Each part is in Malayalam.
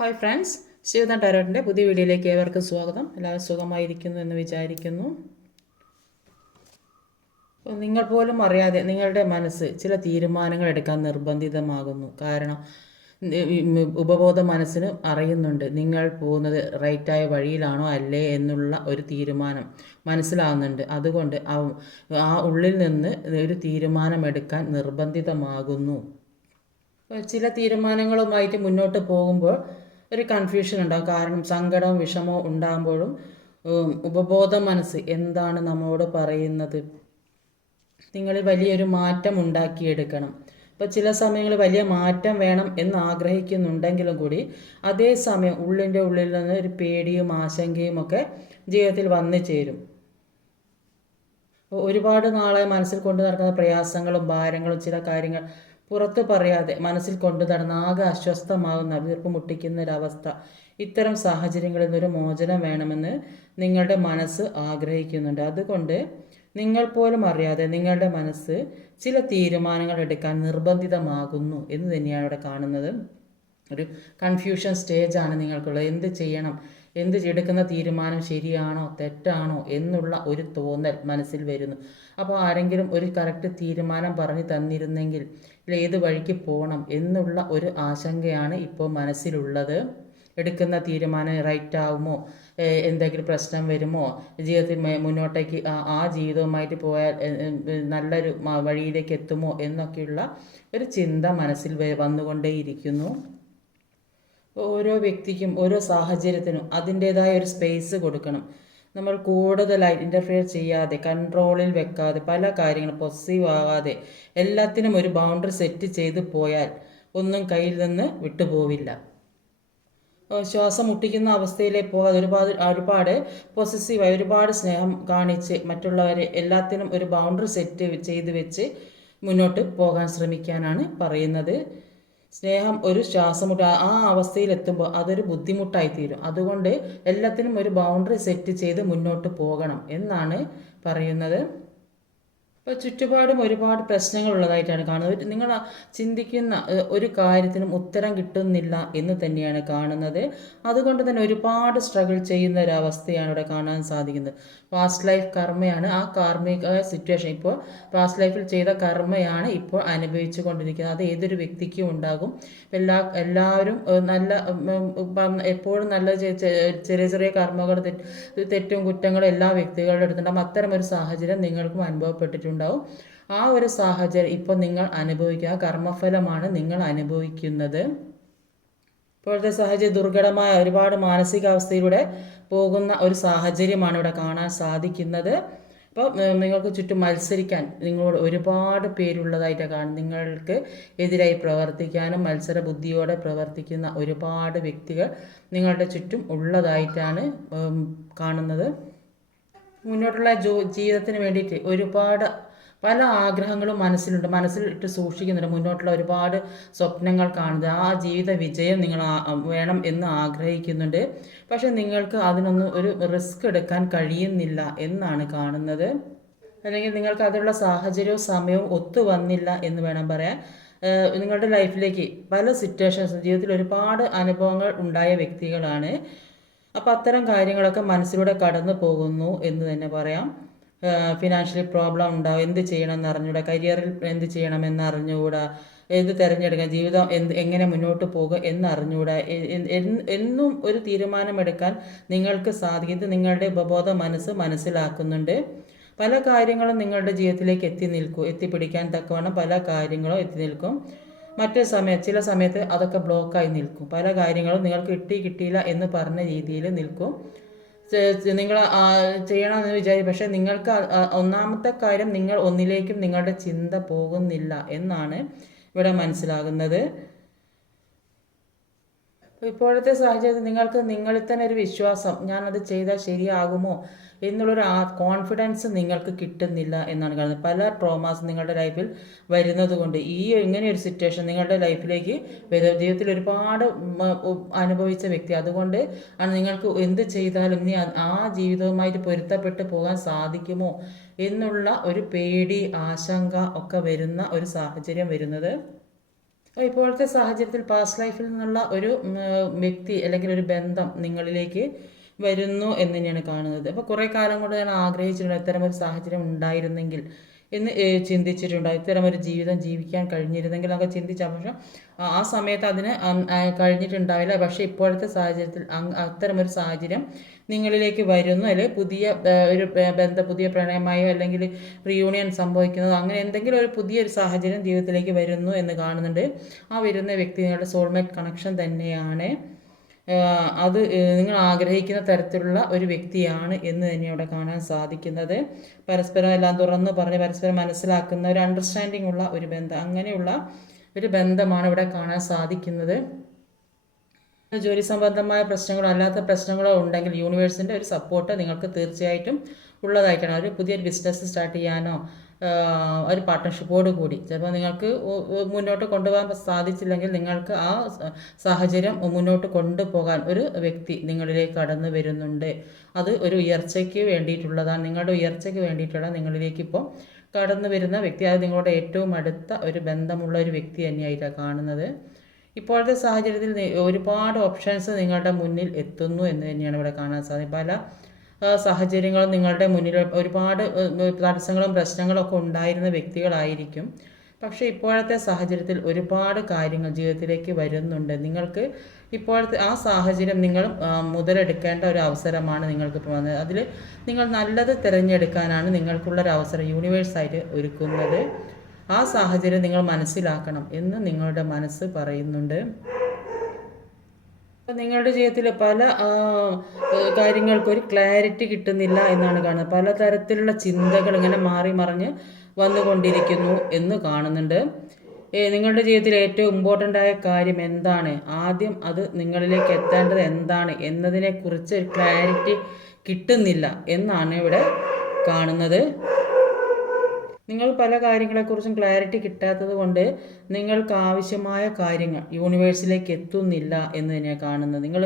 ഹായ് ഫ്രണ്ട്സ് ശിവദൻ ടാരോട്ടിന്റെ പുതിയ വീഡിയോയിലേക്ക് ഏവർക്കും സ്വാഗതം. എല്ലാവരും സുഖമായിരിക്കുന്നു എന്ന് വിചാരിക്കുന്നു. നിങ്ങൾ പോലും അറിയാതെ നിങ്ങളുടെ മനസ്സ് ചില തീരുമാനങ്ങൾ എടുക്കാൻ നിർബന്ധിതമാകുന്നു. കാരണം ഉപബോധ മനസ്സിന് അറിയുന്നുണ്ട് നിങ്ങൾ പോകുന്നത് റൈറ്റായ വഴിയിലാണോ അല്ലേ എന്നുള്ള ഒരു തീരുമാനം മനസ്സിലാകുന്നുണ്ട് അതുകൊണ്ട് ആ ഉള്ളിൽ നിന്ന് ഒരു തീരുമാനമെടുക്കാൻ നിർബന്ധിതമാകുന്നു. ചില തീരുമാനങ്ങളുമായിട്ട് മുന്നോട്ട് പോകുമ്പോൾ ഒരു കൺഫ്യൂഷൻ ഉണ്ടാകും കാരണം സങ്കടവും വിഷമവും ഉണ്ടാകുമ്പോഴും ഉപബോധ മനസ്സ് എന്താണ് നമ്മോട് പറയുന്നത്? നിങ്ങൾ വലിയൊരു മാറ്റം ഉണ്ടാക്കിയെടുക്കണം. ഇപ്പോൾ ചില സമയങ്ങളിൽ വലിയ മാറ്റം വേണം എന്ന് ആഗ്രഹിക്കുന്നുണ്ടെങ്കിലും കൂടി അതേസമയം ഉള്ളിന്റെ ഉള്ളിൽ നിന്ന് ഒരു പേടിയും ആശങ്കയും ഒക്കെ ജീവിതത്തിൽ വന്നു ചേരും. ഒരുപാട് നാളെ മനസ്സിൽ കൊണ്ടു നടക്കുന്ന പ്രയാസങ്ങളും ഭാരങ്ങളും ചില കാര്യങ്ങൾ പുറത്തു പറയാതെ മനസ്സിൽ കൊണ്ടു നടന്ന ആകെ അസ്വസ്ഥമാകുന്ന വീർപ്പ് മുട്ടിക്കുന്ന ഒരവസ്ഥ ഇത്തരം സാഹചര്യങ്ങളിൽ നിന്നൊരു മോചനം വേണമെന്ന് നിങ്ങളുടെ മനസ്സ് ആഗ്രഹിക്കുന്നുണ്ട്. അതുകൊണ്ട് നിങ്ങൾ പോലും അറിയാതെ നിങ്ങളുടെ മനസ്സ് ചില തീരുമാനങ്ങൾ എടുക്കാൻ നിർബന്ധിതമാകുന്നു എന്ന് തന്നെയാണ് ഇവിടെ കാണുന്നത്. ഒരു കൺഫ്യൂഷൻ സ്റ്റേജാണ് നിങ്ങൾക്കുള്ളത്. എന്ത് ചെയ്യണം? എന്ത് എടുക്കുന്ന തീരുമാനം ശരിയാണോ? തെറ്റാണോ? എന്നുള്ള ഒരു തോന്നൽ മനസ്സിൽ വരുന്നു. അപ്പോൾ ആരെങ്കിലും ഒരു കറക്റ്റ് തീരുമാനം പറഞ്ഞു തന്നിരുന്നെങ്കിൽ ഏത് വഴിക്ക് പോകണം എന്നുള്ള ഒരു ആശങ്കയാണ് ഇപ്പോൾ മനസ്സിലുള്ളത്. എടുക്കുന്ന തീരുമാനം റൈറ്റ് ആകുമോ എന്തെങ്കിലും പ്രശ്നം വരുമോ? ജീവിതത്തിൽ മുന്നോട്ടേക്ക് ആ- ജീവിതവുമായിട്ട് പോയാൽ നല്ലൊരു വഴിയിലേക്ക് എത്തുമോ എന്നൊക്കെയുള്ള ഒരു ചിന്ത മനസ്സിൽ വന്നുകൊണ്ടേയിരിക്കുന്നു. ഓരോ വ്യക്തിക്കും ഓരോ സാഹചര്യത്തിനും അതിന്റേതായ ഒരു സ്പേസ് കൊടുക്കണം. നമ്മൾ കൂടുതലായി ഇന്റർഫിയർ ചെയ്യാതെ കൺട്രോളിൽ വെക്കാതെ പല കാര്യങ്ങളും പൊസീവ് ആകാതെ എല്ലാത്തിനും ഒരു ബൗണ്ടറി സെറ്റ് ചെയ്ത് പോയാൽ ഒന്നും കയ്യിൽ നിന്ന് വിട്ടുപോവില്ല ശ്വാസം മുട്ടിക്കുന്ന അവസ്ഥയിലേക്ക് പോകാതെ ഒരുപാട് ഒരുപാട് പൊസസീവായി ഒരുപാട് സ്നേഹം കാണിച്ച് മറ്റുള്ളവരെ എല്ലാത്തിനും ഒരു ബൗണ്ടറി സെറ്റ് ചെയ്ത് വെച്ച് മുന്നോട്ട് പോകാൻ ശ്രമിക്കാനാണ് പറയുന്നത്. സ്നേഹം ഒരു ശ്വാസമുട്ട ആ അവസ്ഥയിലെത്തുമ്പോൾ അതൊരു ബുദ്ധിമുട്ടായി തീരും അതുകൊണ്ട് എല്ലാത്തിനും ഒരു ബൗണ്ടറി സെറ്റ് ചെയ്ത് മുന്നോട്ട് പോകണം എന്നാണ് പറയുന്നത്. ഇപ്പോൾ ചുറ്റുപാടും ഒരുപാട് പ്രശ്നങ്ങൾ ഉള്ളതായിട്ടാണ് കാണുന്നത് നിങ്ങൾ ചിന്തിക്കുന്ന ഒരു കാര്യത്തിനും ഉത്തരം കിട്ടുന്നില്ല എന്ന് തന്നെയാണ് കാണുന്നത്. അതുകൊണ്ട് തന്നെ ഒരുപാട് സ്ട്രഗിൾ ചെയ്യുന്ന ഒരു അവസ്ഥയാണ് ഇവിടെ കാണാൻ സാധിക്കുന്നത്. പാസ്റ്റ് ലൈഫ് കർമ്മയാണ്. ആ കാർമിക സിറ്റുവേഷൻ ഇപ്പോൾ പാസ്റ്റ് ലൈഫിൽ ചെയ്ത കർമ്മയാണ് ഇപ്പോൾ അനുഭവിച്ചു കൊണ്ടിരിക്കുന്നത്. അത് ഏതൊരു വ്യക്തിക്കും ഉണ്ടാകും. എല്ലാ എല്ലാവരും നല്ല എപ്പോഴും നല്ല ചെറിയ ചെറിയ കർമ്മകൾ തെറ്റും കുറ്റങ്ങളും എല്ലാ വ്യക്തികളുടെ അടുത്തുണ്ടാകും. അത്തരം ഒരു സാഹചര്യം നിങ്ങൾക്കും അനുഭവപ്പെട്ടിട്ടുണ്ടാവും ആ ഒരു സാഹചര്യം ഇപ്പോൾ നിങ്ങൾ അനുഭവിക്കുക. കർമ്മഫലമാണ് നിങ്ങൾ അനുഭവിക്കുന്നത്. ഇപ്പോഴത്തെ സാഹചര്യം ദുർഘടമായ ഒരുപാട് മാനസികാവസ്ഥയിലൂടെ പോകുന്ന ഒരു സാഹചര്യമാണ് ഇവിടെ കാണാൻ സാധിക്കുന്നത്. അപ്പോൾ നിങ്ങൾക്ക് ചുറ്റും മത്സരിക്കാൻ നിങ്ങളോട് ഒരുപാട് പേരുള്ളതായിട്ട് കാണും. നിങ്ങൾക്ക് എതിരായി പ്രവർത്തിക്കാനും മത്സര ബുദ്ധിയോടെ പ്രവർത്തിക്കുന്ന ഒരുപാട് വ്യക്തികൾ നിങ്ങളുടെ ചുറ്റും ഉള്ളതായിട്ടാണ് കാണുന്നത്. മുന്നോട്ടുള്ള ജോ ജീവിതത്തിന് വേണ്ടിയിട്ട് ഒരുപാട് പല ആഗ്രഹങ്ങളും മനസ്സിലുണ്ട്. മനസ്സിൽ ഇട്ട് സൂക്ഷിക്കുന്നുണ്ട്. മുന്നോട്ടുള്ള ഒരുപാട് സ്വപ്നങ്ങൾ കാണുന്നത്. ആ ജീവിത വിജയം നിങ്ങൾ വേണം എന്ന് ആഗ്രഹിക്കുന്നുണ്ട്. പക്ഷെ നിങ്ങൾക്ക് അതിനൊന്നും ഒരു റിസ്ക് എടുക്കാൻ കഴിയുന്നില്ല എന്നാണ് കാണുന്നത്. അല്ലെങ്കിൽ നിങ്ങൾക്ക് അതിനുള്ള സാഹചര്യവും സമയവും ഒത്തു വന്നില്ല എന്ന് വേണം പറയാൻ. നിങ്ങളുടെ ലൈഫിലേക്ക് പല സിറ്റുവേഷൻസ് ജീവിതത്തിൽ ഒരുപാട് അനുഭവങ്ങൾ ഉണ്ടായ വ്യക്തികളാണ്. അപ്പോൾ അത്തരം കാര്യങ്ങളൊക്കെ മനസ്സിലൂടെ കടന്നു പോകുന്നു എന്ന് തന്നെ പറയാം. ഫിനാൻഷ്യൽ പ്രോബ്ലം ഉണ്ടാവും എന്ത് ചെയ്യണം എന്നറിഞ്ഞുകൂടെ കരിയറിൽ എന്ത് ചെയ്യണമെന്ന് അറിഞ്ഞുകൂടാ എന്ത് തിരഞ്ഞെടുക്കാം ജീവിതം എന്ത് എങ്ങനെ മുന്നോട്ട് പോകുക എന്ന് അറിഞ്ഞുകൂടാ എന്ന് എന്നും ഒരു തീരുമാനമെടുക്കാൻ നിങ്ങൾക്ക് സാധിക്കും. നിങ്ങളുടെ ഉപബോധ മനസ്സ് മനസ്സിലാക്കുന്നുണ്ട്. പല കാര്യങ്ങളും നിങ്ങളുടെ ജീവിതത്തിലേക്ക് എത്തി നിൽക്കും. എത്തിപ്പിടിക്കാൻ തക്കവണ്ണം പല കാര്യങ്ങളും എത്തി നിൽക്കും. മറ്റു സമയം ചില സമയത്ത് അതൊക്കെ ബ്ലോക്കായി നിൽക്കും. പല കാര്യങ്ങളും നിങ്ങൾക്ക് കിട്ടി കിട്ടിയില്ല എന്ന് പറഞ്ഞ രീതിയിൽ നിൽക്കും. നിങ്ങൾ ചെയ്യണമെന്ന് വിചാരിക്കും. പക്ഷേ നിങ്ങൾക്ക് ഒന്നാമത്തെ കാര്യം നിങ്ങൾ ഒന്നിലേക്കും നിങ്ങളുടെ ചിന്ത പോകുന്നില്ല എന്നാണ് ഇവിടെ മനസ്സിലാകുന്നത്. ഇപ്പോഴത്തെ സാഹചര്യത്തിൽ നിങ്ങൾക്ക് നിങ്ങളിൽ തന്നെ ഒരു വിശ്വാസം ഞാനത് ചെയ്താൽ ശരിയാകുമോ? എന്നുള്ളൊരു കോൺഫിഡൻസ് നിങ്ങൾക്ക് കിട്ടുന്നില്ല എന്നാണ് കാണുന്നത് പല ട്രോമാസ് നിങ്ങളുടെ ലൈഫിൽ വരുന്നത് കൊണ്ട് ഈ ഇങ്ങനെ ഒരു സിറ്റുവേഷൻ നിങ്ങളുടെ ലൈഫിലേക്ക് ജീവിതത്തിൽ ഒരുപാട് അനുഭവിച്ച വ്യക്തി. അതുകൊണ്ട് ആണ് നിങ്ങൾക്ക് എന്ത് ചെയ്താലും ഇനി ആ- ജീവിതവുമായിട്ട് പൊരുത്തപ്പെട്ട് പോകാൻ സാധിക്കുമോ എന്നുള്ള ഒരു പേടി ആശങ്ക ഒക്കെ വരുന്ന ഒരു സാഹചര്യം വരുന്നത്. ഇപ്പോഴത്തെ സാഹചര്യത്തിൽ പാസ്റ്റ് ലൈഫിൽ നിന്നുള്ള ഒരു വ്യക്തി അല്ലെങ്കിൽ ഒരു ബന്ധം നിങ്ങളിലേക്ക് വരുന്നു എന്ന് തന്നെയാണ് കാണുന്നത്. അപ്പോൾ കുറേ കാലം കൊണ്ട് ഞാൻ ആഗ്രഹിച്ചിട്ടുണ്ട് ഇത്തരം ഒരു സാഹചര്യം ഉണ്ടായിരുന്നെങ്കിൽ. എന്ന് ചിന്തിച്ചിട്ടുണ്ട്. ഇത്തരം ഒരു ജീവിതം ജീവിക്കാൻ കഴിഞ്ഞിരുന്നെങ്കിൽ അതൊക്കെ ചിന്തിച്ച പക്ഷേ ആ- സമയത്ത് അതിന് കഴിഞ്ഞിട്ടുണ്ടാവില്ല. പക്ഷേ ഇപ്പോഴത്തെ സാഹചര്യത്തിൽ അത്തരമൊരു സാഹചര്യം നിങ്ങളിലേക്ക് വരുന്നു. അല്ലെങ്കിൽ പുതിയ ഒരു ബന്ധം പുതിയ പ്രണയമായോ അല്ലെങ്കിൽ റിയൂണിയൻ സംഭവിക്കുന്നതോ അങ്ങനെ എന്തെങ്കിലും ഒരു പുതിയൊരു സാഹചര്യം ജീവിതത്തിലേക്ക് വരുന്നു എന്ന് കാണുന്നുണ്ട്. ആ വരുന്ന വ്യക്തി നിങ്ങളുടെ സോൾമേറ്റ് കണക്ഷൻ തന്നെയാണ്. അത് നിങ്ങൾ ആഗ്രഹിക്കുന്ന തരത്തിലുള്ള ഒരു വ്യക്തിയാണ് എന്ന് തന്നെ അവിടെ കാണാൻ സാധിക്കുന്നത്. പരസ്പരം എല്ലാം തുറന്ന് പറഞ്ഞ് പരസ്പരം മനസ്സിലാക്കുന്ന ഒരു അണ്ടർസ്റ്റാൻഡിംഗ് ഉള്ള ഒരു ബന്ധം. അങ്ങനെയുള്ള ഒരു ബന്ധമാണ് ഇവിടെ കാണാൻ സാധിക്കുന്നത്. ജോലി സംബന്ധമായ പ്രശ്നങ്ങളോ അല്ലാത്ത പ്രശ്നങ്ങളോ ഉണ്ടെങ്കിൽ യൂണിവേഴ്സിന്റെ ഒരു സപ്പോർട്ട് നിങ്ങൾക്ക് തീർച്ചയായിട്ടും ഉള്ളതായിട്ടാണ്. ഒരു പുതിയൊരു ബിസിനസ് സ്റ്റാർട്ട് ചെയ്യാനോ ഒരു പാർട്ട്ണർഷിപ്പോട് കൂടി. ചിലപ്പോൾ നിങ്ങൾക്ക് മുന്നോട്ട് കൊണ്ടുപോകാൻ സാധിച്ചില്ലെങ്കിൽ നിങ്ങൾക്ക് ആ സാഹചര്യം മുന്നോട്ട് കൊണ്ടുപോകാൻ ഒരു വ്യക്തി നിങ്ങളിലേക്ക് കടന്നു വരുന്നുണ്ട്. അത് ഒരു ഉയർച്ചയ്ക്ക് വേണ്ടിയിട്ടുള്ളതാണ്. നിങ്ങളുടെ ഉയർച്ചയ്ക്ക് വേണ്ടിയിട്ടുള്ള നിങ്ങളിലേക്ക് ഇപ്പോൾ കടന്നു വരുന്ന വ്യക്തി അത് നിങ്ങളുടെ ഏറ്റവും അടുത്ത ഒരു ബന്ധമുള്ള ഒരു വ്യക്തി തന്നെയായിട്ടാണ് കാണുന്നത്. ഇപ്പോഴത്തെ സാഹചര്യത്തിൽ ഒരുപാട് ഓപ്ഷൻസ് നിങ്ങളുടെ മുന്നിൽ എത്തുന്നു എന്ന് തന്നെയാണ് ഇവിടെ കാണാൻ സാധിക്കും പല സാഹചര്യങ്ങളും നിങ്ങളുടെ മുന്നിൽ ഒരുപാട് തടസ്സങ്ങളും പ്രശ്നങ്ങളും ഒക്കെ ഉണ്ടായിരുന്ന വ്യക്തികളായിരിക്കും. പക്ഷേ ഇപ്പോഴത്തെ സാഹചര്യത്തിൽ ഒരുപാട് കാര്യങ്ങൾ ജീവിതത്തിലേക്ക് വരുന്നുണ്ട്. നിങ്ങൾക്ക് ഇപ്പോഴത്തെ ആ സാഹചര്യം നിങ്ങൾ മുതലെടുക്കേണ്ട ഒരു അവസരമാണ് നിങ്ങൾക്ക് ഇപ്പോൾ വന്നത്. അതിൽ നിങ്ങൾ നല്ലത് തിരഞ്ഞെടുക്കാനാണ് നിങ്ങൾക്കുള്ള ഒരു അവസരം യൂണിവേഴ്സായിട്ട് ഒരുക്കുന്നത്. ആ സാഹചര്യം നിങ്ങൾ മനസ്സിലാക്കണം എന്ന് നിങ്ങളുടെ മനസ്സ് പറയുന്നുണ്ട്. നിങ്ങളുടെ ജീവിതത്തിൽ പല കാര്യങ്ങൾക്കും ഒരു ക്ലാരിറ്റി കിട്ടുന്നില്ല എന്നാണ് കാണുന്നത്. പല തരത്തിലുള്ള ചിന്തകൾ ഇങ്ങനെ മാറി മറിഞ്ഞ് വന്നുകൊണ്ടിരിക്കുന്നു എന്ന് കാണുന്നുണ്ട്. നിങ്ങളുടെ ജീവിതത്തിൽ ഏറ്റവും ഇമ്പോർട്ടന്റ് ആയ കാര്യം എന്താണ്? ആദ്യം അത് നിങ്ങളിലേക്ക് എത്തേണ്ടത് എന്താണ്? എന്നതിനെക്കുറിച്ച് ക്ലാരിറ്റി കിട്ടുന്നില്ല എന്നാണ് ഇവിടെ കാണുന്നത്. നിങ്ങൾ പല കാര്യങ്ങളെക്കുറിച്ചും ക്ലാരിറ്റി കിട്ടാത്തത് കൊണ്ട് നിങ്ങൾക്ക് ആവശ്യമായ കാര്യങ്ങൾ യൂണിവേഴ്സിലേക്ക് എത്തുന്നില്ല എന്ന് തന്നെയാണ് കാണുന്നത്. നിങ്ങൾ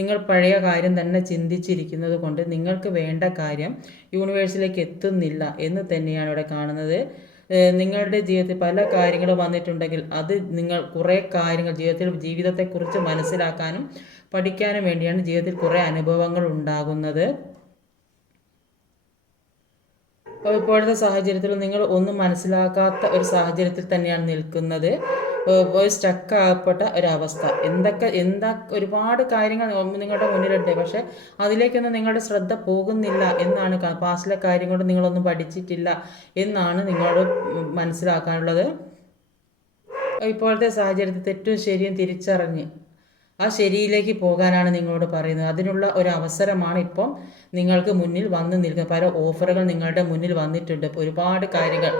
നിങ്ങൾ പഴയ കാര്യം തന്നെ ചിന്തിച്ചിരിക്കുന്നത് കൊണ്ട് നിങ്ങൾക്ക് വേണ്ട കാര്യം യൂണിവേഴ്സിലേക്ക് എത്തുന്നില്ല എന്ന് തന്നെയാണ് ഇവിടെ കാണുന്നത്. നിങ്ങളുടെ ജീവിതത്തിൽ പല കാര്യങ്ങൾ വന്നിട്ടുണ്ടെങ്കിൽ അത് നിങ്ങൾ കുറേ കാര്യങ്ങൾ ജീവിതത്തിൽ ജീവിതത്തെക്കുറിച്ച് മനസ്സിലാക്കാനും പഠിക്കാനും വേണ്ടിയാണ് ജീവിതത്തിൽ കുറേ അനുഭവങ്ങൾ ഉണ്ടാകുന്നത്. അപ്പോൾ ഇപ്പോഴത്തെ സാഹചര്യത്തിൽ നിങ്ങൾ ഒന്നും മനസ്സിലാക്കാത്ത ഒരു സാഹചര്യത്തിൽ തന്നെയാണ് നിൽക്കുന്നത്. ഒരു സ്റ്റക്ക് ആകപ്പെട്ട ഒരവസ്ഥ. എന്തൊക്കെ എന്താ ഒരുപാട് കാര്യങ്ങൾ നിങ്ങളുടെ മുന്നിലുണ്ട്. പക്ഷേ അതിലേക്കൊന്നും നിങ്ങളുടെ ശ്രദ്ധ പോകുന്നില്ല എന്നാണ് പാസ്റ്റിലെ കാര്യം കൊണ്ട് നിങ്ങളൊന്നും പഠിച്ചിട്ടില്ല എന്നാണ് നിങ്ങളോട് മനസ്സിലാക്കാനുള്ളത്. ഇപ്പോഴത്തെ സാഹചര്യത്തിൽ തെറ്റും ശരിയും തിരിച്ചറിഞ്ഞ് ആ ശരിയിലേക്ക് പോകാനാണ് നിങ്ങളോട് പറയുന്നത്. അതിനുള്ള ഒരു അവസരമാണ് ഇപ്പം നിങ്ങൾക്ക് മുന്നിൽ വന്നു നിൽക്കുന്നത് പല ഓഫറുകൾ നിങ്ങളുടെ മുന്നിൽ വന്നിട്ടുണ്ട്. ഒരുപാട് കാര്യങ്ങൾ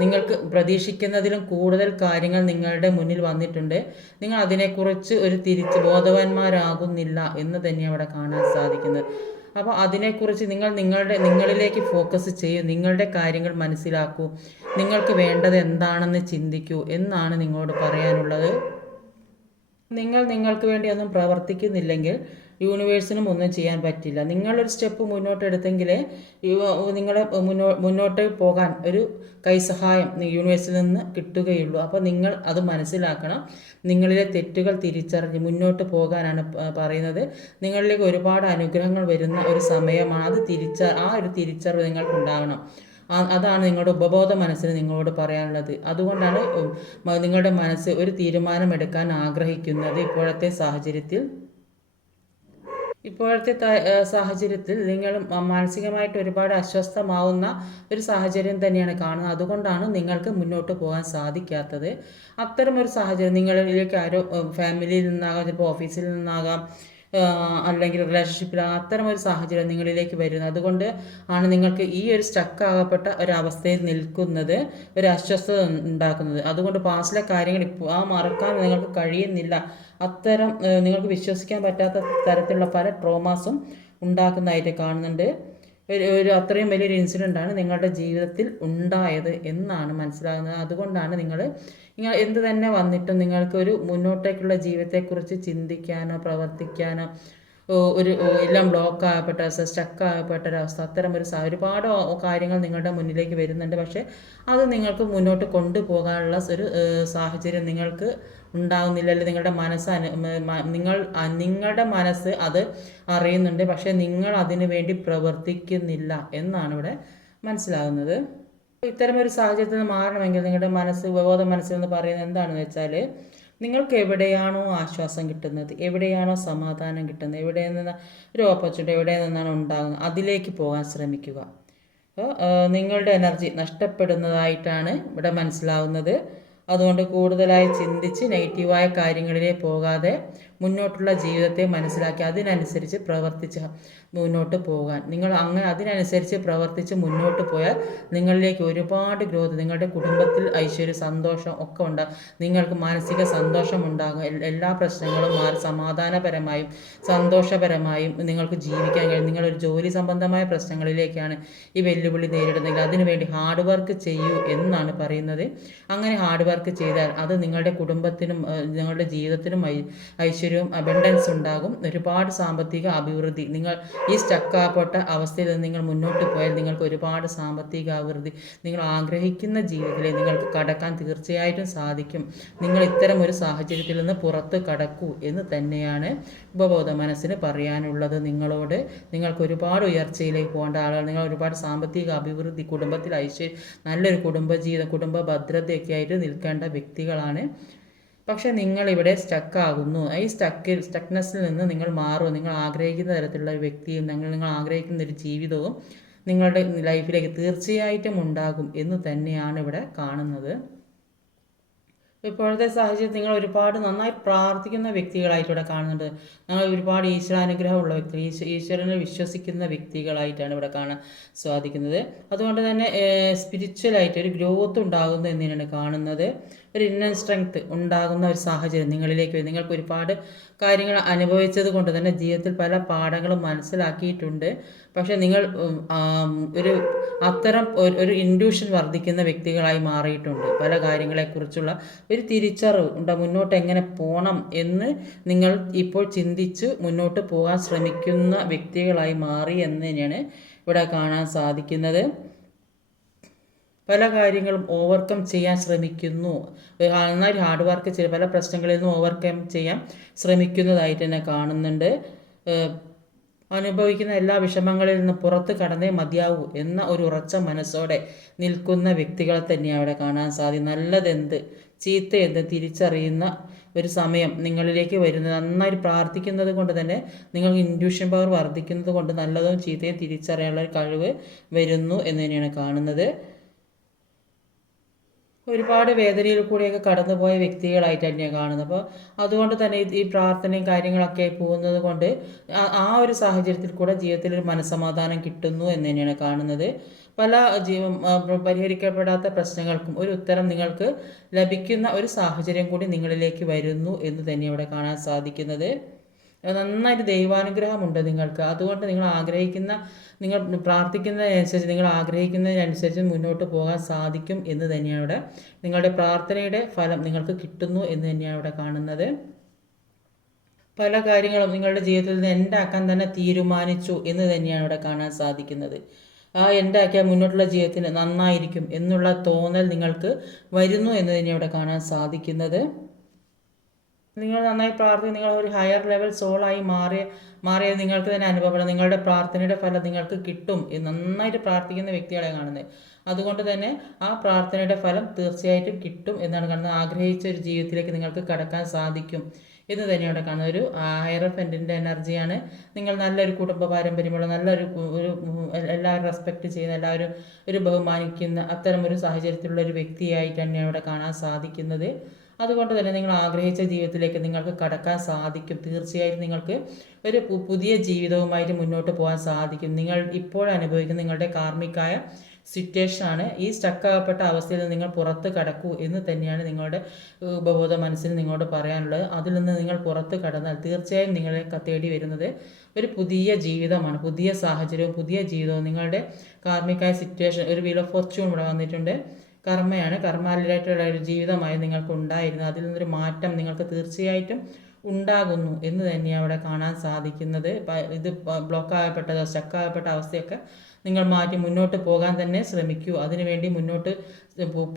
നിങ്ങൾക്ക് പ്രതീക്ഷിക്കുന്നതിലും കൂടുതൽ കാര്യങ്ങൾ നിങ്ങളുടെ മുന്നിൽ വന്നിട്ടുണ്ട്. നിങ്ങൾ അതിനെക്കുറിച്ച് ഒരു തിരിച്ച് ബോധവാന്മാരാകുന്നില്ല എന്ന് തന്നെ അവിടെ കാണാൻ സാധിക്കുന്നത്. അപ്പോൾ അതിനെക്കുറിച്ച് നിങ്ങൾ നിങ്ങളുടെ നിങ്ങളിലേക്ക് ഫോക്കസ് ചെയ്യൂ. നിങ്ങളുടെ കാര്യങ്ങൾ മനസ്സിലാക്കൂ. നിങ്ങൾക്ക് വേണ്ടത് എന്താണെന്ന് ചിന്തിക്കൂ എന്നാണ് നിങ്ങളോട് പറയാനുള്ളത്. നിങ്ങൾ നിങ്ങൾക്ക് വേണ്ടി ഒന്നും പ്രവർത്തിക്കുന്നില്ലെങ്കിൽ യൂണിവേഴ്സിനും ഒന്നും ചെയ്യാൻ പറ്റില്ല. നിങ്ങളൊരു സ്റ്റെപ്പ് മുന്നോട്ട് എടുത്തെങ്കിലേ നിങ്ങളെ മുന്നോ മുന്നോട്ട് പോകാൻ ഒരു കൈസഹായം യൂണിവേഴ്സിൽ നിന്ന് കിട്ടുകയുള്ളൂ. അപ്പോൾ നിങ്ങൾ അത് മനസ്സിലാക്കണം. നിങ്ങളിലെ തെറ്റുകൾ തിരിച്ചറിഞ്ഞ് മുന്നോട്ട് പോകാനാണ് പറയുന്നത്. നിങ്ങളിലേക്ക് ഒരുപാട് അനുഗ്രഹങ്ങൾ വരുന്ന ഒരു സമയമാണ്. അത് തിരിച്ച ആ ഒരു തിരിച്ചറിവ് നിങ്ങൾക്കുണ്ടാകണം അതാണ് നിങ്ങളുടെ ഉപബോധ മനസ്സിന് നിങ്ങളോട് പറയാനുള്ളത്. അതുകൊണ്ടാണ് നിങ്ങളുടെ മനസ്സ് ഒരു തീരുമാനമെടുക്കാൻ ആഗ്രഹിക്കുന്നത് ഇപ്പോഴത്തെ സാഹചര്യത്തിൽ. ഇപ്പോഴത്തെ സാഹചര്യത്തിൽ നിങ്ങൾ മാനസികമായിട്ട് ഒരുപാട് അസ്വസ്ഥമാവുന്ന ഒരു സാഹചര്യം തന്നെയാണ് കാണുന്നത്. അതുകൊണ്ടാണ് നിങ്ങൾക്ക് മുന്നോട്ട് പോകാൻ സാധിക്കാത്തത്. അത്തരം ഒരു സാഹചര്യം നിങ്ങളിലേക്ക് ആരോ ഫാമിലിയിൽ നിന്നാകാം ചിലപ്പോൾ ഓഫീസിൽ നിന്നാകാം അല്ലെങ്കിൽ റിലേഷൻഷിപ്പിൽ അത്തരം ഒരു സാഹചര്യം നിങ്ങളിലേക്ക് വരുന്നത് അതുകൊണ്ട് ആണ് നിങ്ങൾക്ക് ഈ ഒരു സ്റ്റക്ക് ആകപ്പെട്ട ഒരു അവസ്ഥയിൽ നിൽക്കുന്നത് ഒരു അസ്വസ്ഥത ഉണ്ടാക്കുന്നത്. അതുകൊണ്ട് പാസ്റ്റിലെ കാര്യങ്ങൾ ഇപ്പോൾ ആ മറക്കാൻ നിങ്ങൾക്ക് കഴിയുന്നില്ല. അത്തരം നിങ്ങൾക്ക് വിശ്വസിക്കാൻ പറ്റാത്ത തരത്തിലുള്ള പല ട്രോമാസും ഉണ്ടാക്കുന്നതായിട്ട് കാണുന്നുണ്ട്. ഒരു ഒരു അത്രയും വലിയൊരു ഇൻസിഡന്റ് ആണ് നിങ്ങളുടെ ജീവിതത്തിൽ ഉണ്ടായത് എന്നാണ് മനസ്സിലാകുന്നത്. അതുകൊണ്ടാണ് നിങ്ങൾ നിങ്ങൾ എന്ത് തന്നെ വന്നിട്ടും നിങ്ങൾക്ക് ഒരു മുന്നോട്ടേക്കുള്ള ജീവിതത്തെക്കുറിച്ച് ചിന്തിക്കാനോ പ്രവർത്തിക്കാനോ ഒരു എല്ലാം ബ്ലോക്ക് ആകപ്പെട്ട സ്റ്റക്ക് ആകപ്പെട്ട ഒരവസ്ഥ അത്തരം ഒരു ഒരുപാട് കാര്യങ്ങൾ നിങ്ങളുടെ മുന്നിലേക്ക് വരുന്നുണ്ട്. പക്ഷേ അത് നിങ്ങൾക്ക് മുന്നോട്ട് കൊണ്ടുപോകാനുള്ള ഒരു സാഹചര്യം നിങ്ങൾക്ക് ഉണ്ടാകുന്നില്ല അല്ലെങ്കിൽ നിങ്ങളുടെ മനസ്സ് നിങ്ങൾ നിങ്ങളുടെ മനസ്സ് അത് അറിയുന്നുണ്ട്. പക്ഷേ നിങ്ങൾ അതിനു വേണ്ടി പ്രവർത്തിക്കുന്നില്ല എന്നാണ് ഇവിടെ മനസ്സിലാകുന്നത് ഇത്തരമൊരു സാഹചര്യത്തിൽ നിന്ന് മാറണമെങ്കിൽ നിങ്ങളുടെ മനസ്സ് ബോധ മനസ്സെന്ന് പറയുന്നത് എന്താണെന്ന് വെച്ചാൽ നിങ്ങൾക്ക് എവിടെയാണോ ആശ്വാസം കിട്ടുന്നത് എവിടെയാണോ സമാധാനം കിട്ടുന്നത് എവിടെ നിന്ന് ഒരു ഓപ്പർച്യൂണിറ്റി എവിടെ നിന്നാണ് ഉണ്ടാകുന്നത് അതിലേക്ക് പോകാൻ ശ്രമിക്കുക. അപ്പോൾ നിങ്ങളുടെ എനർജി നഷ്ടപ്പെടുന്നതായിട്ടാണ് ഇവിടെ മനസ്സിലാവുന്നത്. അതുകൊണ്ട് കൂടുതലായി ചിന്തിച്ച് നെഗറ്റീവായ കാര്യങ്ങളിലേ പോകാതെ മുന്നോട്ടുള്ള ജീവിതത്തെ മനസ്സിലാക്കി അതിനനുസരിച്ച് പ്രവർത്തിച്ച് മുന്നോട്ട് പോകാൻ. നിങ്ങൾ അങ്ങനെ അതിനനുസരിച്ച് പ്രവർത്തിച്ച് മുന്നോട്ട് പോയാൽ നിങ്ങളിലേക്ക് ഒരുപാട് ഗ്രോത്ത് നിങ്ങളുടെ കുടുംബത്തിൽ ഐശ്വര്യ സന്തോഷം ഒക്കെ ഉണ്ടാകും നിങ്ങൾക്ക് മാനസിക സന്തോഷം ഉണ്ടാകും. എല്ലാ പ്രശ്നങ്ങളും മാറി സമാധാനപരമായും സന്തോഷപരമായും നിങ്ങൾക്ക് ജീവിക്കാൻ കഴിയും. നിങ്ങളൊരു ജോലി സംബന്ധമായ പ്രശ്നങ്ങളിലേക്കാണ് ഈ വെല്ലുവിളി നേരിടുന്നെങ്കിൽ അതിനുവേണ്ടി ഹാർഡ് വർക്ക് ചെയ്യൂ എന്നാണ് പറയുന്നത്. അങ്ങനെ ഹാർഡ് വർക്ക് ചെയ്താൽ അത് നിങ്ങളുടെ കുടുംബത്തിനും നിങ്ങളുടെ ജീവിതത്തിനും ഐ- ഐശ്വര്യവും അബണ്ടൻസ് ഉണ്ടാകും. ഒരുപാട് സാമ്പത്തിക അഭിവൃദ്ധി. നിങ്ങൾ ഈ സ്റ്റക്കാപ്പെട്ട അവസ്ഥയിൽ നിന്ന് നിങ്ങൾ മുന്നോട്ട് പോയാൽ നിങ്ങൾക്ക് ഒരുപാട് സാമ്പത്തിക അഭിവൃദ്ധി. നിങ്ങൾ ആഗ്രഹിക്കുന്ന ജീവിതത്തിലെ നിങ്ങൾക്ക് കടക്കാൻ തീർച്ചയായിട്ടും സാധിക്കും. നിങ്ങൾ ഇത്തരം ഒരു സാഹചര്യത്തിൽ നിന്ന് പുറത്ത് കടക്കൂ എന്ന് തന്നെയാണ് ഉപബോധ മനസ്സിന് പറയാനുള്ളത് നിങ്ങളോട്. നിങ്ങൾക്ക് ഒരുപാട് ഉയർച്ചയിലേക്ക് പോകേണ്ട ആളുകൾ നിങ്ങൾ ഒരുപാട് സാമ്പത്തിക അഭിവൃദ്ധി കുടുംബത്തിൽ ഐശ്വര്യം നല്ലൊരു കുടുംബജീവിതം കുടുംബ ഭദ്രതയൊക്കെ ആയിട്ട് നിൽക്കേണ്ട വ്യക്തികളാണ് പക്ഷേ നിങ്ങളിവിടെ സ്റ്റക്കാകുന്നു ഈ സ്റ്റക്കിൽ സ്റ്റക്നെസ്സിൽ നിന്ന് നിങ്ങൾ മാറും നിങ്ങൾ ആഗ്രഹിക്കുന്ന തരത്തിലുള്ള ഒരു വ്യക്തിയും നിങ്ങൾ നിങ്ങൾ ആഗ്രഹിക്കുന്ന ഒരു ജീവിതവും നിങ്ങളുടെ ലൈഫിലേക്ക് തീർച്ചയായിട്ടും ഉണ്ടാകും എന്ന് തന്നെയാണ് ഇവിടെ കാണുന്നത്. ഇപ്പോഴത്തെ സാഹചര്യത്തിൽ നിങ്ങൾ ഒരുപാട് നന്നായി പ്രാർത്ഥിക്കുന്ന വ്യക്തികളായിട്ട് ഇവിടെ കാണുന്നുണ്ട്. നിങ്ങൾ ഒരുപാട് ഈശ്വരാനുഗ്രഹമുള്ള വ്യക്തി ഈശ്വരനെ വിശ്വസിക്കുന്ന വ്യക്തികളായിട്ടാണ് ഇവിടെ കാണാൻ സാധിക്കുന്നത്. അതുകൊണ്ട് തന്നെ സ്പിരിച്വലായിട്ട് ഒരു ഗ്രോത്ത് ഉണ്ടാകുന്നു എന്ന് തന്നെയാണ് കാണുന്നത്. ഒരു ഇന്നർ സ്ട്രെങ്ത് ഉണ്ടാകുന്ന ഒരു സാഹചര്യം നിങ്ങളിലേക്ക് വരും. നിങ്ങൾക്ക് ഒരുപാട് കാര്യങ്ങൾ അനുഭവിച്ചത് കൊണ്ട് തന്നെ ജീവിതത്തിൽ പല പാഠങ്ങളും മനസ്സിലാക്കിയിട്ടുണ്ട്. പക്ഷേ നിങ്ങൾ ഒരു അത്തരം ഒരു- ഇൻഡ്യൂഷൻ വർദ്ധിക്കുന്ന വ്യക്തികളായി മാറിയിട്ടുണ്ട്. പല കാര്യങ്ങളെക്കുറിച്ചുള്ള ഒരു തിരിച്ചറിവ് ഉണ്ട്. മുന്നോട്ട് എങ്ങനെ പോകണം എന്ന് നിങ്ങൾ ഇപ്പോൾ ചിന്തിച്ച് മുന്നോട്ട് പോകാൻ ശ്രമിക്കുന്ന വ്യക്തികളായി മാറി എന്ന് തന്നെയാണ് ഇവിടെ കാണാൻ സാധിക്കുന്നത്. പല കാര്യങ്ങളും ഓവർകം ചെയ്യാൻ ശ്രമിക്കുന്നു. നന്നായി ഹാർഡ് വർക്ക് ചെയ്ത് പല പ്രശ്നങ്ങളിൽ നിന്നും ഓവർകം ചെയ്യാൻ ശ്രമിക്കുന്നതായിട്ട് തന്നെ കാണുന്നുണ്ട്. അനുഭവിക്കുന്ന എല്ലാ വിഷമങ്ങളിൽ നിന്ന് പുറത്ത് കടന്നേ മതിയാവൂ എന്ന ഒരു ഉറച്ച മനസ്സോടെ നിൽക്കുന്ന വ്യക്തികളെ തന്നെയാണ് അവിടെ കാണാൻ സാധിക്കും നല്ലതെന്ത് ചീത്ത എന്ത് തിരിച്ചറിയുന്ന ഒരു സമയം നിങ്ങളിലേക്ക് വരുന്നത്. നന്നായി പ്രാർത്ഥിക്കുന്നത് കൊണ്ട് തന്നെ നിങ്ങൾക്ക് ഇൻഡ്യൂഷൻ പവർ വർദ്ധിക്കുന്നത് കൊണ്ട് നല്ലതും ചീത്തയും തിരിച്ചറിയാനുള്ള കഴിവ് വരുന്നു എന്ന് തന്നെയാണ് കാണുന്നത്. ഒരുപാട് വേദനയിൽ കൂടിയൊക്കെ കടന്നുപോയ വ്യക്തികളായിട്ട് തന്നെയാണ് കാണുന്നത്. അപ്പോൾ അതുകൊണ്ട് തന്നെ ഈ പ്രാർത്ഥനയും കാര്യങ്ങളൊക്കെ പോകുന്നത് കൊണ്ട് ആ- ഒരു സാഹചര്യത്തിൽ കൂടെ ജീവിതത്തിൽ ഒരു മനസമാധാനം കിട്ടുന്നു എന്ന് തന്നെയാണ് കാണുന്നത്. പല ജീവ പരിഹരിക്കപ്പെടാത്ത പ്രശ്നങ്ങൾക്കും ഒരു ഉത്തരം നിങ്ങൾക്ക് ലഭിക്കുന്ന ഒരു സാഹചര്യം കൂടി നിങ്ങളിലേക്ക് വരുന്നു എന്ന് തന്നെ ഇവിടെ കാണാൻ സാധിക്കുന്നത്. നന്നായിട്ട് ദൈവാനുഗ്രഹമുണ്ട് നിങ്ങൾക്ക്. അതുകൊണ്ട് നിങ്ങൾ ആഗ്രഹിക്കുന്ന നിങ്ങൾ പ്രാർത്ഥിക്കുന്നതിനനുസരിച്ച് നിങ്ങൾ ആഗ്രഹിക്കുന്നതിനനുസരിച്ച് മുന്നോട്ട് പോകാൻ സാധിക്കും എന്ന് തന്നെയാണ് ഇവിടെ നിങ്ങളുടെ പ്രാർത്ഥനയുടെ ഫലം നിങ്ങൾക്ക് കിട്ടുന്നു എന്ന് തന്നെയാണ് ഇവിടെ കാണുന്നത്. പല കാര്യങ്ങളും നിങ്ങളുടെ ജീവിതത്തിൽ നിന്ന് എന്റെ തന്നെ തീരുമാനിച്ചു എന്ന് തന്നെയാണ് ഇവിടെ കാണാൻ സാധിക്കുന്നത്. ആ എൻഡാക്കിയാൽ മുന്നോട്ടുള്ള ജീവിതത്തിന് നന്നായിരിക്കും എന്നുള്ള തോന്നൽ നിങ്ങൾക്ക് വരുന്നു എന്ന് തന്നെയാണ് ഇവിടെ കാണാൻ സാധിക്കുന്നത്. നിങ്ങൾ നന്നായി പ്രാർത്ഥി നിങ്ങൾ ഒരു ഹയർ ലെവൽ സോളായി മാറിയ മാറിയത് നിങ്ങൾക്ക് തന്നെ അനുഭവപ്പെടാം നിങ്ങളുടെ പ്രാർത്ഥനയുടെ ഫലം നിങ്ങൾക്ക് കിട്ടും എന്ന് നന്നായിട്ട് പ്രാർത്ഥിക്കുന്ന വ്യക്തികളെ കാണുന്നത്. അതുകൊണ്ട് തന്നെ ആ പ്രാർത്ഥനയുടെ ഫലം തീർച്ചയായിട്ടും കിട്ടും എന്നാണ് കാണുന്നത്. ആഗ്രഹിച്ച ഒരു ജീവിതത്തിലേക്ക് നിങ്ങൾക്ക് കടക്കാൻ സാധിക്കും എന്ന് തന്നെയാണ് കാണുന്നത്. ഒരു ഹയർ ഫെന്റിന്റെ എനർജിയാണ് നിങ്ങൾ നല്ലൊരു കുടുംബ പാരമ്പര്യമുള്ള നല്ലൊരു ഒരു എല്ലാവരും റെസ്പെക്റ്റ് ചെയ്യുന്ന എല്ലാവരും ഒരു ബഹുമാനിക്കുന്ന അത്തരം ഒരു സാഹചര്യത്തിലുള്ള ഒരു വ്യക്തിയായിട്ട് തന്നെ അവിടെ കാണാൻ സാധിക്കുന്നത്. അതുകൊണ്ട് തന്നെ നിങ്ങൾ ആഗ്രഹിച്ച ജീവിതത്തിലേക്ക് നിങ്ങൾക്ക് കടക്കാൻ സാധിക്കും. തീർച്ചയായും നിങ്ങൾക്ക് ഒരു പുതിയ ജീവിതവുമായിട്ട് മുന്നോട്ട് പോകാൻ സാധിക്കും. നിങ്ങൾ ഇപ്പോൾ അനുഭവിക്കുന്ന നിങ്ങളുടെ കാർമ്മികായ സിറ്റുവേഷനാണ് ഈ സ്റ്റക്കാകപ്പെട്ട അവസ്ഥയിൽ നിന്ന് നിങ്ങൾ പുറത്ത് കടക്കൂ എന്ന് തന്നെയാണ് നിങ്ങളുടെ ഉപബോധ മനസ്സിന് നിങ്ങളോട് പറയാനുള്ളത്. അതിൽ നിന്ന് നിങ്ങൾ പുറത്ത് കടന്നാൽ തീർച്ചയായും നിങ്ങളെ തേടി വരുന്നത് ഒരു പുതിയ ജീവിതമാണ്. പുതിയ സാഹചര്യവും പുതിയ ജീവിതവും നിങ്ങളുടെ കാർമ്മികായ സിറ്റുവേഷൻ ഒരു വീൽ ഓഫ് ഫോർച്യൂൺ ഇവിടെ വന്നിട്ടുണ്ട്. കർമ്മയാണ്. കർമാലിലായിട്ടുള്ള ഒരു ജീവിതമായി നിങ്ങൾക്ക് ഉണ്ടായിരുന്നു അതിൽ നിന്നൊരു മാറ്റം നിങ്ങൾക്ക് തീർച്ചയായിട്ടും ഉണ്ടാകുന്നു എന്ന് തന്നെയാണ് അവിടെ കാണാൻ സാധിക്കുന്നത്. ഇത് ബ്ലോക്ക് ആകപ്പെട്ടതോ സ്റ്റക്കാകപ്പെട്ട അവസ്ഥയൊക്കെ നിങ്ങൾ മാറ്റി മുന്നോട്ട് പോകാൻ തന്നെ ശ്രമിക്കൂ. അതിനുവേണ്ടി മുന്നോട്ട്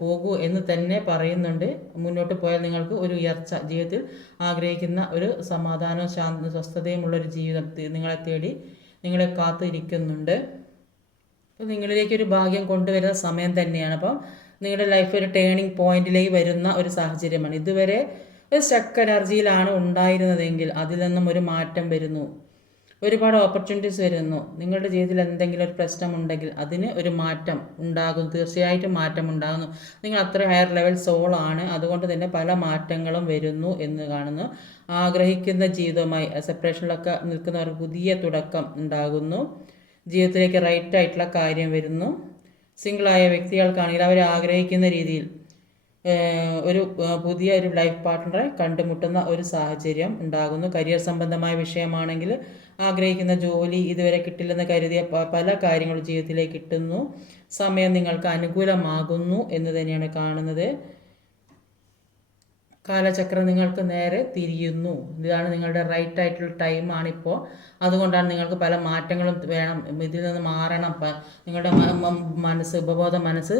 പോകൂ എന്ന് തന്നെ പറയുന്നുണ്ട്. മുന്നോട്ട് പോയാൽ നിങ്ങൾക്ക് ഒരു ഉയർച്ച ജീവിതത്തിൽ ആഗ്രഹിക്കുന്ന ഒരു സമാധാനവും ശാന്ത സ്വസ്ഥതയുമുള്ള ഒരു ജീവിതം നിങ്ങളെ തേടി നിങ്ങളെ കാത്തിരിക്കുന്നുണ്ട്. നിങ്ങളിലേക്ക് ഒരു ഭാഗ്യം കൊണ്ടുവരുന്ന സമയം തന്നെയാണ്. അപ്പം നിങ്ങളുടെ ലൈഫ് ഒരു ടേണിംഗ് പോയിന്റിലേക്ക് വരുന്ന ഒരു സാഹചര്യമാണ്. ഇതുവരെ ഒരു സ്റ്റക്ക് എനർജിയിലാണ് ഉണ്ടായിരുന്നതെങ്കിൽ അതിൽ നിന്നും ഒരു മാറ്റം വരുന്നു. ഒരുപാട് ഓപ്പർച്യൂണിറ്റീസ് വരുന്നു. നിങ്ങളുടെ ജീവിതത്തിൽ എന്തെങ്കിലും ഒരു പ്രശ്നം ഉണ്ടെങ്കിൽ അതിന് ഒരു മാറ്റം ഉണ്ടാകും. തീർച്ചയായിട്ടും മാറ്റം ഉണ്ടാകുന്നു. നിങ്ങൾ അത്ര ഹയർ ലെവൽ ആണ്. അതുകൊണ്ട് തന്നെ പല മാറ്റങ്ങളും വരുന്നു എന്ന് കാണുന്നു. ആഗ്രഹിക്കുന്ന ജീവിതവുമായി സെപ്പറേഷനിലൊക്കെ നിൽക്കുന്നവർക്ക് പുതിയ തുടക്കം ഉണ്ടാകുന്നു. ജീവിതത്തിലേക്ക് റൈറ്റ് ആയിട്ടുള്ള കാര്യം വരുന്നു. സിംഗിളായ വ്യക്തികൾക്കാണെങ്കിൽ അവർ ആഗ്രഹിക്കുന്ന രീതിയിൽ ഒരു പുതിയ ഒരു ലൈഫ് പാർട്ട്ണറെ കണ്ടുമുട്ടുന്ന ഒരു സാഹചര്യം ഉണ്ടാകുന്നു. കരിയർ സംബന്ധമായ വിഷയമാണെങ്കിൽ ആഗ്രഹിക്കുന്ന ജോലി ഇതുവരെ കിട്ടില്ലെന്ന് കരുതിയ പല കാര്യങ്ങളും ജീവിതത്തിലേക്ക് കിട്ടുന്നു. സമയം നിങ്ങൾക്ക് അനുകൂലമാകുന്നു എന്ന് തന്നെയാണ് കാണുന്നത്. കാലചക്രം നിങ്ങൾക്ക് നേരെ തിരിയുന്നു. ഇതാണ് നിങ്ങളുടെ റൈറ്റ് ആയിട്ടുള്ള ടൈമാണ് ഇപ്പോൾ അതുകൊണ്ടാണ് നിങ്ങൾക്ക് പല മാറ്റങ്ങളും വേണം. ഇതിൽ നിന്ന് മാറണം. നിങ്ങളുടെ മനസ്സ് ഉപബോധ മനസ്സ്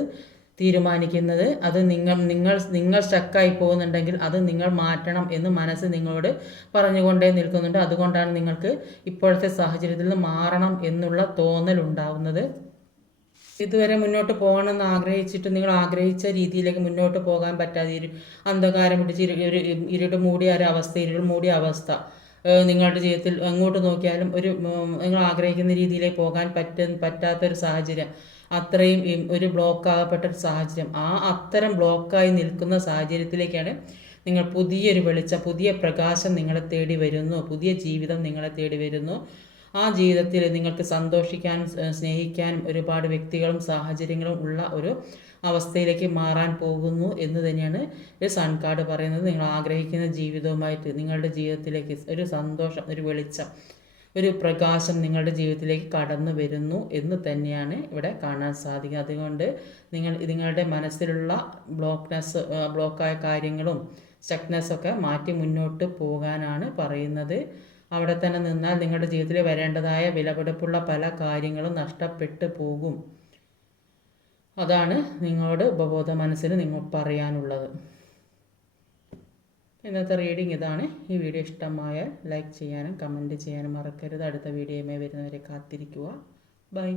തീരുമാനിക്കുന്നത് അത് നിങ്ങൾ നിങ്ങൾ നിങ്ങൾ സ്റ്റക്കായി പോകുന്നുണ്ടെങ്കിൽ അത് നിങ്ങൾ മാറ്റണം എന്ന് മനസ്സ് നിങ്ങളോട് പറഞ്ഞുകൊണ്ടേ നിൽക്കുന്നുണ്ട്. അതുകൊണ്ടാണ് നിങ്ങൾക്ക് ഇപ്പോഴത്തെ സാഹചര്യത്തിൽ നിന്ന് മാറണം എന്നുള്ള തോന്നൽ ഉണ്ടാവുന്നത് ഇതുവരെ മുന്നോട്ട് പോകണമെന്ന് ആഗ്രഹിച്ചിട്ട് നിങ്ങൾ ആഗ്രഹിച്ച രീതിയിലേക്ക് മുന്നോട്ട് പോകാൻ പറ്റാതെ ഇരു അന്ധകാരം പിടിച്ച് ഇരു ഒരു ഇരുട്ട് മൂടിയ ഒരു അവസ്ഥ ഇരുൾ മൂടിയ അവസ്ഥ. നിങ്ങളുടെ ജീവിതത്തിൽ എങ്ങോട്ട് നോക്കിയാലും ഒരു നിങ്ങൾ ആഗ്രഹിക്കുന്ന രീതിയിലേക്ക് പോകാൻ പറ്റ പറ്റാത്തൊരു സാഹചര്യം. അത്രയും ഒരു ബ്ലോക്ക് ആകപ്പെട്ട ഒരു സാഹചര്യം. ആ അത്തരം ബ്ലോക്കായി നിൽക്കുന്ന സാഹചര്യത്തിലേക്കാണ് നിങ്ങൾ പുതിയൊരു വെളിച്ചം പുതിയ പ്രകാശം നിങ്ങളെ തേടി വരുന്നു. പുതിയ ജീവിതം നിങ്ങളെ തേടി വരുന്നു. ആ ജീവിതത്തിൽ നിങ്ങൾക്ക് സന്തോഷിക്കാനും സ്നേഹിക്കാനും ഒരുപാട് വ്യക്തികളും സാഹചര്യങ്ങളും ഉള്ള ഒരു അവസ്ഥയിലേക്ക് മാറാൻ പോകുന്നു എന്ന് തന്നെയാണ് ഒരു സൺ കാർഡ് പറയുന്നത്. നിങ്ങൾ ആഗ്രഹിക്കുന്ന ജീവിതവുമായിട്ട് നിങ്ങളുടെ ജീവിതത്തിലേക്ക് ഒരു സന്തോഷം ഒരു വെളിച്ചം ഒരു പ്രകാശം നിങ്ങളുടെ ജീവിതത്തിലേക്ക് കടന്നു വരുന്നു എന്ന് തന്നെയാണ് ഇവിടെ കാണാൻ സാധിക്കുക അതുകൊണ്ട് നിങ്ങൾ നിങ്ങളുടെ മനസ്സിലുള്ള ബ്ലോക്ക്നെസ് ബ്ലോക്കായ കാര്യങ്ങളും സ്റ്റക്നെസ്സൊക്കെ മാറ്റി മുന്നോട്ട് പോകാനാണ് പറയുന്നത്. അവിടെ തന്നെ നിന്നാൽ നിങ്ങളുടെ ജീവിതത്തിൽ വരേണ്ടതായ വിലപിടിപ്പുള്ള പല കാര്യങ്ങളും നഷ്ടപ്പെട്ടു പോകും. അതാണ് നിങ്ങളോട് ഉപബോധ മനസ്സിന് നിങ്ങൾ പറയാനുള്ളത്. ഇന്നത്തെ റീഡിംഗ് ഇതാണ്. ഈ വീഡിയോ ഇഷ്ടമായ ലൈക്ക് ചെയ്യാനും കമന്റ് ചെയ്യാനും മറക്കരുത്. അടുത്ത വീഡിയോയുമായി വരുന്നവരെ കാത്തിരിക്കുക. ബൈ